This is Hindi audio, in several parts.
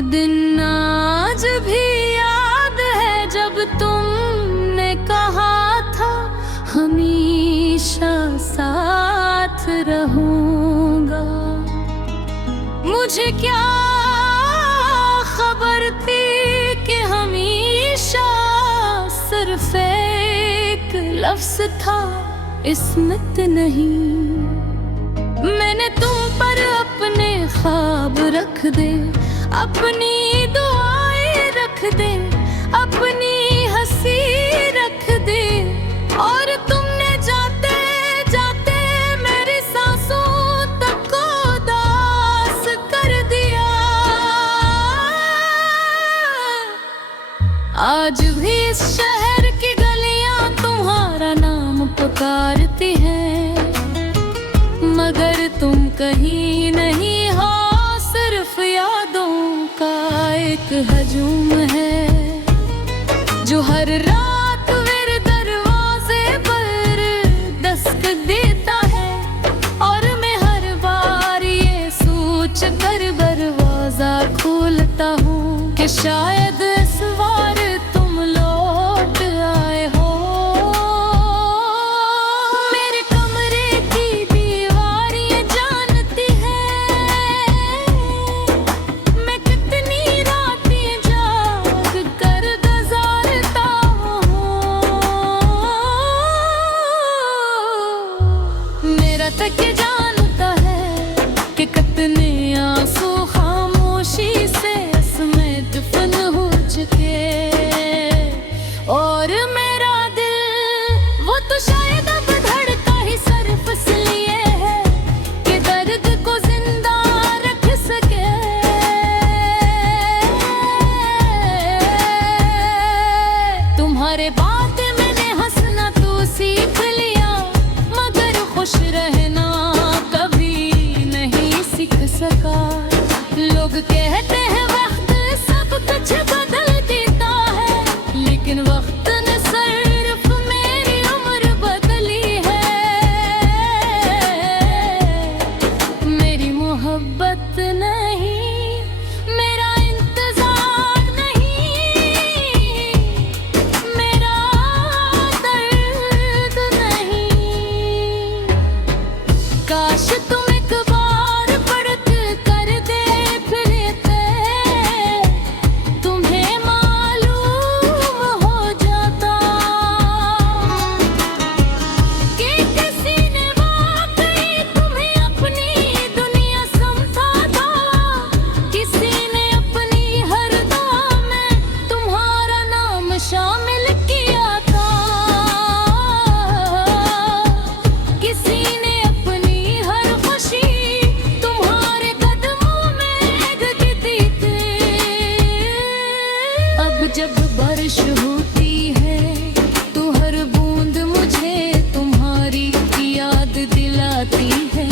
दिन आज भी याद है जब तुमने कहा था हमेशा साथ रहूंगा। मुझे क्या खबर थी कि हमेशा सिर्फ एक लफ्ज था, इस्मत नहीं। मैंने तुम पर अपने ख्वाब रख दे, अपनी दुआएं रख दे, अपनी हंसी रख दे, और तुमने जाते जाते मेरी सांसों तक को उदास कर दिया। आज भी इस शहर की गलियां तुम्हारा नाम पुकारती हैं, मगर तुम कहीं नहीं हो, सिर्फ यादों का एक हजूम है जो हर रात मेरे दरवाजे पर दस्तक देता है। और मैं हर बार ये सोच कर दरवाजा खोलता हूँ कि शायद इस बार तुम लौट आए हो। तक जानता है कि कितने आंसू खामोशी से इसमें दफन हो चुके, और मेरा दिल वो तो शायद अब धड़का ही सिर्फ इसलिए है कि दर्द को जिंदा रख सके। तुम्हारे बात मैंने हंसना तो सीख लिया, मगर खुश रहना कभी नहीं सीख सका। लोग कहते हैं वक्त सब कुछ बदल देता है, लेकिन वक्त ने सिर्फ मेरी उम्र बदली है। मेरी मोहब्बत नहीं, मेरा इंतजार नहीं, मेरा दर्द नहीं। काश तुम एक बार पलट कर दे फिर तुम्हें मालूम हो जाता कि किसी ने वाकई तुम्हें अपनी दुनिया समझा था, किसी ने अपनी हर दुआ में तुम्हारा नाम शामिल किया था, किसी ने अपनी हर खुशी तुम्हारे कदमों में रखती थी। अब जब बारिश होती है तो हर बूंद मुझे तुम्हारी याद दिलाती है।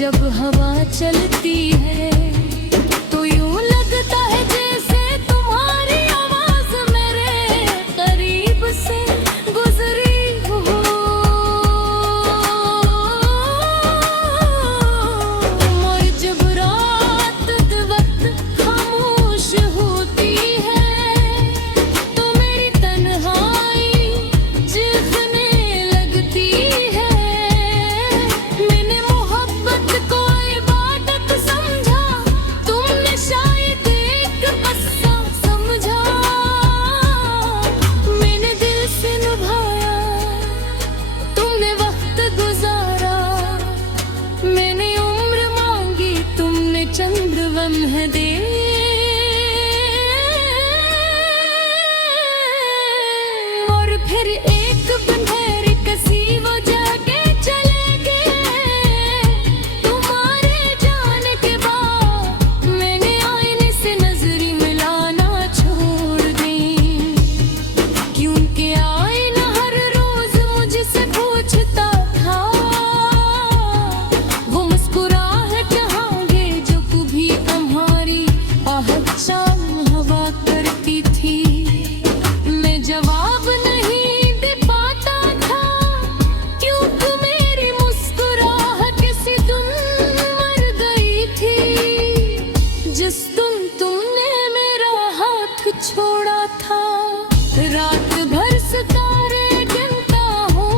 जब हवा चलती है तो यूं लगता है जैसे तुम्हारी आवाज मेरे करीब से गुजरी हो। और जब रात वक्त खामोश होती है तो छोड़ा था। रात भर सितारे गिनता हूँ,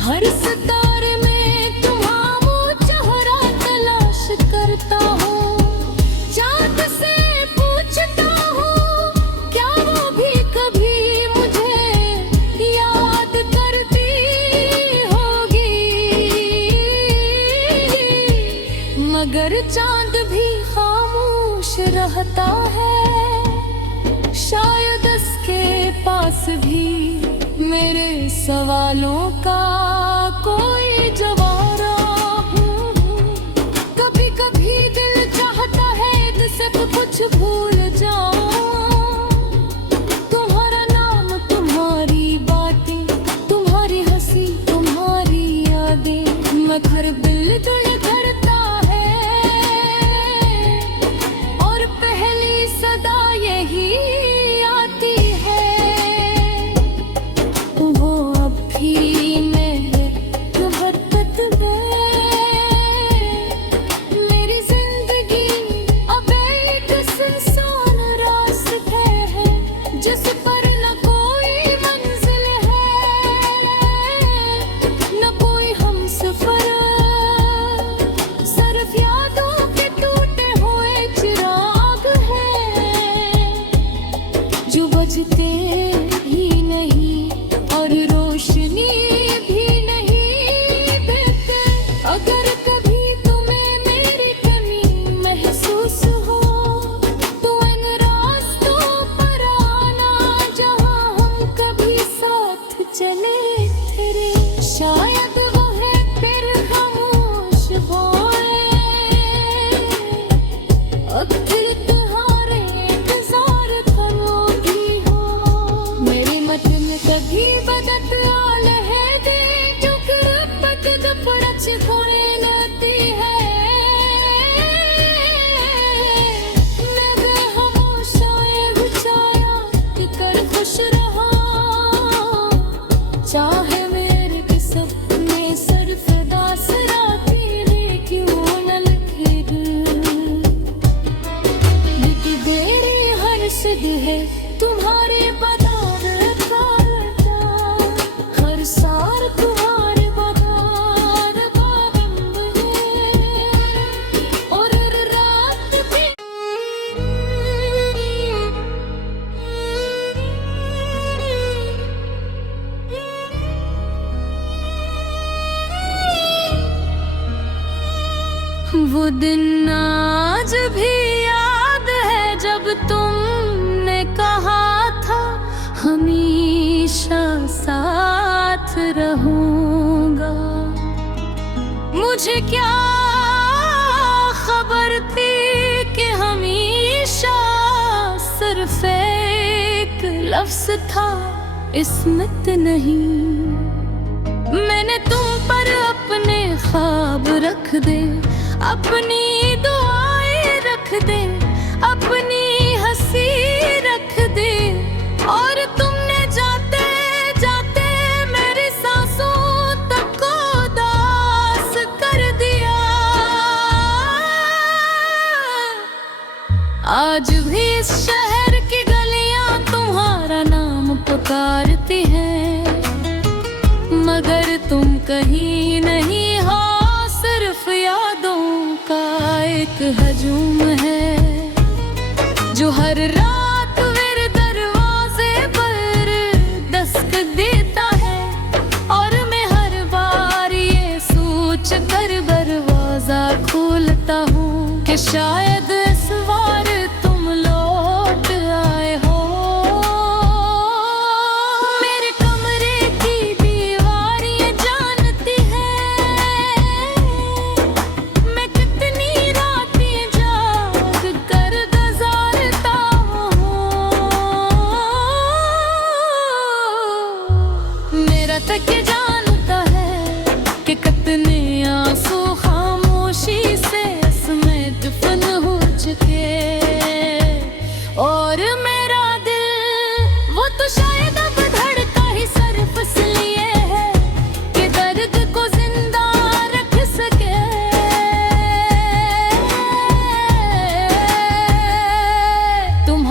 हर सितारे में तुम्हारा चेहरा तलाश करता हूँ। चाँद से पूछता हूँ, क्या वो भी कभी मुझे याद करती होगी। मगर चाँद भी खामोश रहता है, शायद उसके पास भी मेरे सवालों का कोई जवाब हो। कभी कभी दिल चाहता है कि सब कुछ भूल जाऊं। तुम्हारा नाम, तुम्हारी बातें, तुम्हारी हंसी, तुम्हारी यादें, मगर दिल जुड़ करता है और पहली सदा यही आती है। वो अब भी मेरे मोहब्बत में, मेरी जिंदगी अब एक सुनसान रास्ते है, जिस पर न कोई मंजिल है, न कोई हमसफर। सिर्फ यादों के टूटे हुए चिराग हैं, जो बजते ही नहीं और रोशनी भी नहीं देते। अगर कभी तुम्हें मेरी कमी महसूस हो, तो इन रास्तों पर आना जहाँ हम कभी साथ चले थे। शायद वो है फिर खामोश होए, अब फिर तुम्हारे इंतजार करोगी हो। मेरे मत में कभी बदत आल है दे, जो करपट दपड़च खोए लाती है। मैं बेखामोशा ये गुचाया कि कर खुश रहा, चाहे मेरे के सपने सिर्फ दास राती ने क्यों न लिखे दिल। लिखी बेड़ी हर सिद है तुम्हारे बदार का, हर सार तुम्हारे बदार का रंग है, और रात भी वो दिन आज भी याद है, जब तुमने कहा था हमेशा साथ रहूंगा। मुझे क्या खबर थी कि हमेशा सिर्फ एक लफ्ज था, इस्मत नहीं। मैंने तुम पर अपने ख्वाब रख दे, अपनी दुआएं रख दे, अपनी हंसी रख दे, और तुमने जाते जाते मेरी सांसों तक को उदास कर दिया। आज भी इस शहर की गलियां तुम्हारा नाम पुकारती हैं, मगर तुम कहीं नहीं हो, सिर्फ यादों का एक हजूम है, जो हर रात मेरे दरवाजे पर दस्तक देता है। और मैं हर बार ये सोच कर दरवाजा खोलता हूँ कि शायद इस बार तुम लौट आए हो। मेरे कमरे की दीवार ये जानती है, मैं कितनी रातें जाग कर गुजारता हूँ। मेरा तक ये जानता है कि कितने आंसू खामोशी से इसमें दफन हो चुके, और मेरा दिल वो तो शायद अब धड़का ही सिर्फ इसलिए है कि दर्द को जिंदा रख सके।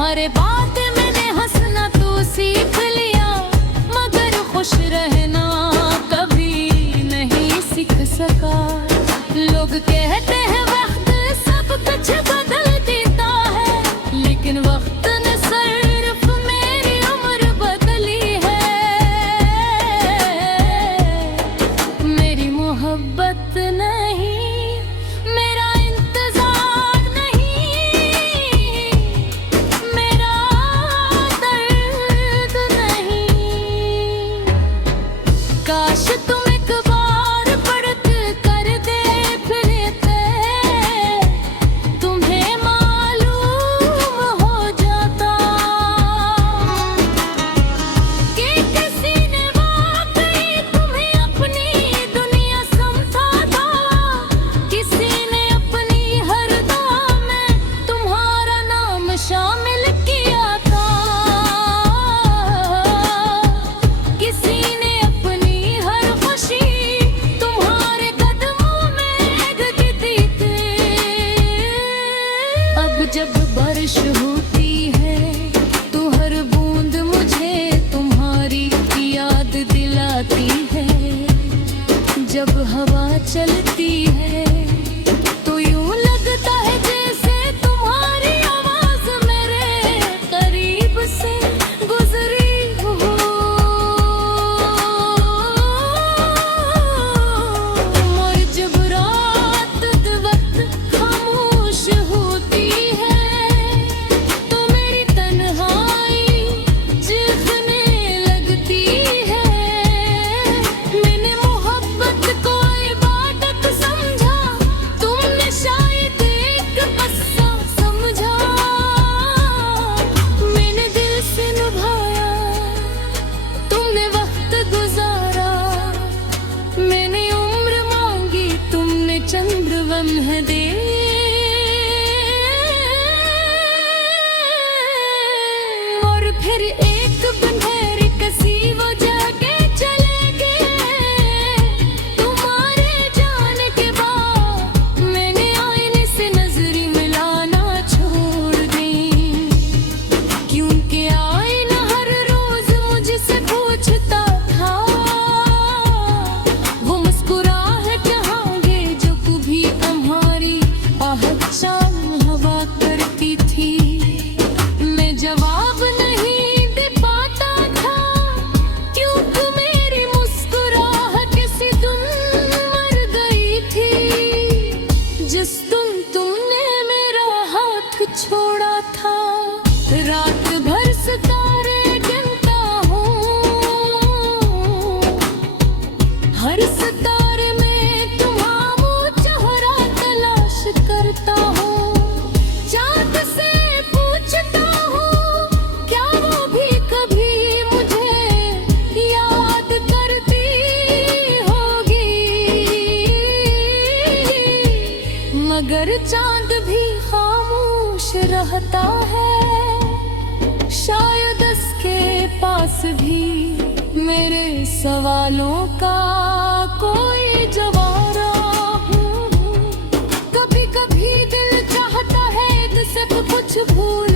अरे बात मैंने हंसना तो सीख लिया, मगर खुश रहना कभी नहीं सीख सका। लोग कहते हैं वक्त सब कुछ बदल देता है, लेकिन वक्त ने सिर्फ मेरी उम्र बदली है। मेरी मोहब्बत नहीं, मेरा इंतजार नहीं, मेरा दर्द नहीं। काश तुम एक बार पलट कर देखते, तुम्हें मालूम हो जाता कि किसी ने वाकई तुम्हें अपनी दुनिया समझा था, किसी ने अपनी हर दुआ में तुम्हारा नाम शामिल किया था, किसी ने अपनी हर खुशी तुम्हारे कदमों में रखती थी। अब जब बारिश होती है तो हर बूंद मुझे तुम्हारी याद दिलाती है। जब हवा चलती है तो यूं लगता है जैसे तुम्हारी आवाज मेरे करीब से गुजरी हो। और जब रात वक्त खामोश होती है तो मेरी तन्हाई चीखने लगती है। मैंने मोहब्बत को इबादत समझा, तुमने शायद एक कस्सा समझा। मैंने दिल से निभाया, तुमने वक्त गुजारा। मैंने उम्र मांगी, तुमने चंद्र लम्हे दे। और फिर एक बंधेरी कसी वो जाके चले गए। तुम्हारे जाने के बाद मैंने आईने से नजरी मिलाना छोड़ दी, क्योंकि आईना हर रोज मुझसे पूछता था वो मुस्कुराहट कहाँगे जो कभी तुम्हारी पहचान हवा करती थी। मैं जवाब नहीं दे पाता था, क्योंकि मेरी मुस्कुराहट किसी दिन मर गई थी, जिस दिन तुमने मेरा हाथ छोड़ा था। रात भर सितारे गिनता हूँ, हर सितारे में तुम्हारा चेहरा तलाश करता हूँ। चाँद से पूछता हूँ क्या वो भी कभी मुझे याद करती होगी, मगर चाँद भी खामोश रहता है। शायद उसके पास भी मेरे सवालों का कोई जवाब हो। कभी कभी दिल चाहता है तो सब कुछ भूल